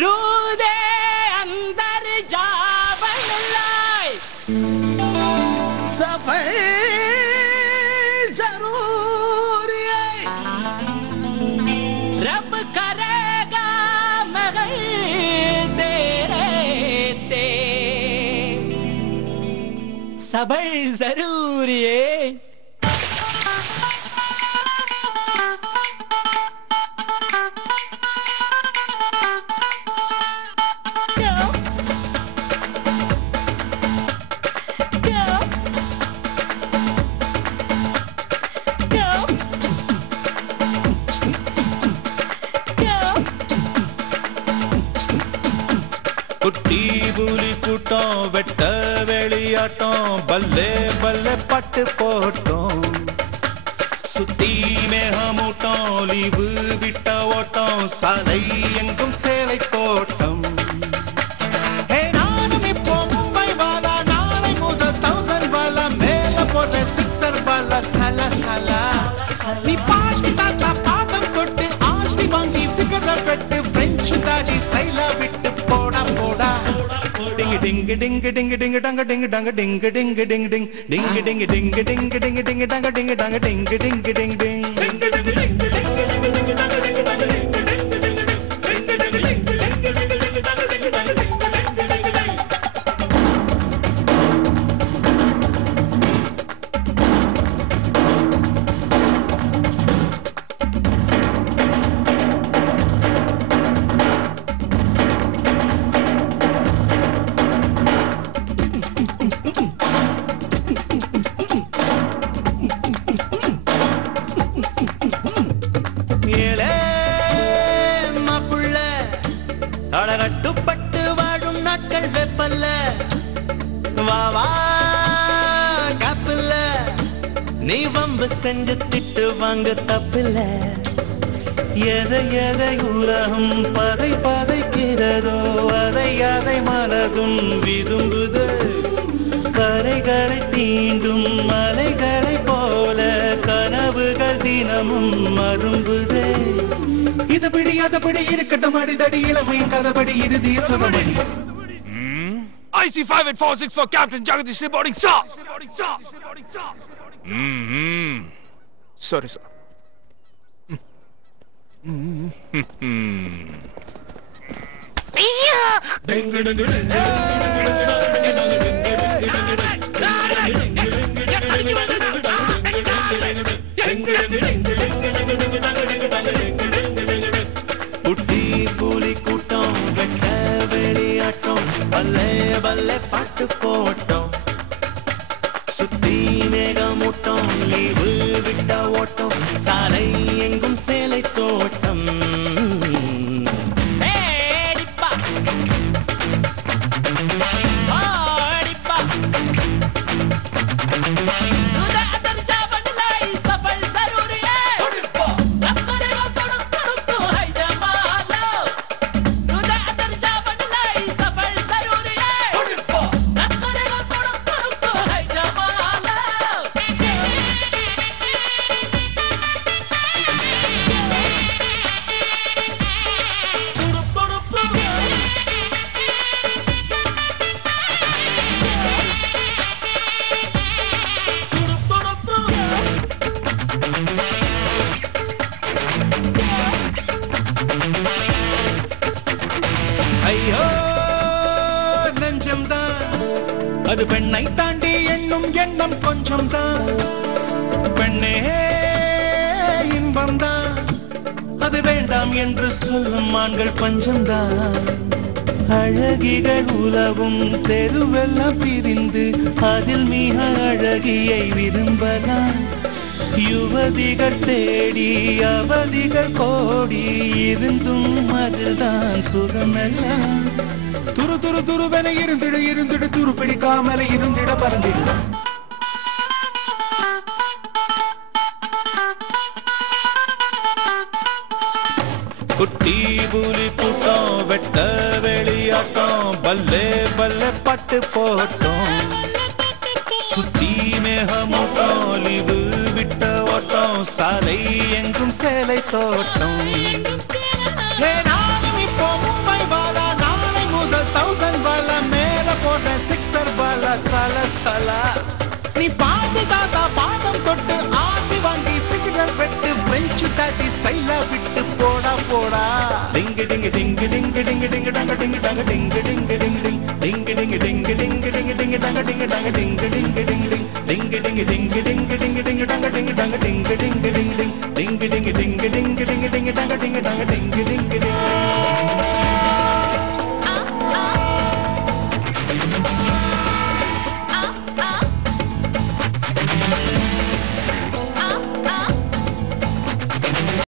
रूदे अंदर जावन लाए सफाई जरूर है रब करेगा मगर तेरे ते सबर जरूर है कुट्टी बुली कुटों वेट्ट वेलियाटों बल्ले बल्ले पट पोटों सुती में हम उटों लीव विट्टा ओटों सालै एंगुम सेलै तोटम हे नानु निप्पो मुंबई वाला नालै मुदल 1000 वाला मेला पोरे सिक्सर वाला साला साला नी पाटी ताता पादम कोट्टु आसी वांगी फिगर वेट्ट फ्रेंच दाडी स्टाइला विट्ट पोड़ा पोड़ा ding ding ding ding ding dang ding dang ding ding ding ding ding ding ding ding ding ding ding dang ding dang ding ding ding ding அடகட்டுப்பட்டு வாழும் நாட்கள் வெப்பல்ல வாவா காப்பில்ல நீ வம்பு செஞ்சு திட்டு வாங்க தப்பில்ல எதை எதை உலகம் பதை பதைக்கிறதோ அதை அதை மனதும் விரும்புது கரைகளை தீண்டும் மலைகளை போல கனவுகள் தினமும் மரும்புதே இதபடி அதபடி இருக்கட்டும் அடிதடி இளமையின் கதபடி இறுதிய Sugamani IC5846 for Captain Jagadish reporting, sir. Sorry, sir. குட்டி புலி கூட்டம் வெட்ட வெளியாட்டம் பல்லே பல்லே பாட்டு போட்டோம் சுத்தி மேகமூட்டம் லீவு விட்ட ஓட்டம் சாலை எங்கும் சேலை தோட்டம் ஐயோ நெஞ்சம்தான் அது பெண்ணை தாண்டி எண்ணும் எண்ணம் கொஞ்சம்தான் பெண்ணே இன்பம்தான் அது வேண்டாம் என்று சொல்லும் ஆண்கள் பஞ்சம்தான் அழகிகள் உலவும் தெருவெல்லாம் பிரிந்து அதில் மிக அழகியை விரும்பலாம் யுவதிகள் தேடி அவதிகள் கோடி இருந்தும் அதில்தான் சுகமெல்லாம் துரு துரு துருவென இருந்திட இருந்திட துரு பிடிக்காமல இருந்திட பறந்திட குட்டி புலி கூட்டம் வெட்ட வெளியாட்டம் பல்லே பல்லே பட்டு போட்டோம் சுத்தி மேகமூட்டம் லீவு விட்ட ஓட்டம் சாலை எங்கும் சேலை தோட்டம் நானும் இப்போ மும்பை பட்டர் பாலா சல சலா நீ பாட்டு தாத்தா பாதம் தொட்டு ஆசி வாங்கி ஃபிகர் வெட்டு பிரெஞ்சு தாட்டி ஸ்டைலா விட்டு போடா போடா டிங் டிங் டிங் டிங் டிங் டிங் டங்க டிங் டங்க டிங் டிங் டிங் டிங் டிங் டிங் டிங் டிங் டிங் டிங் டங்க டிங் டங்க டிங் டிங் டிங் டிங் டிங் டிங் டிங் டிங் டிங் டிங் டிங் டங்க டிங் டங்க டிங்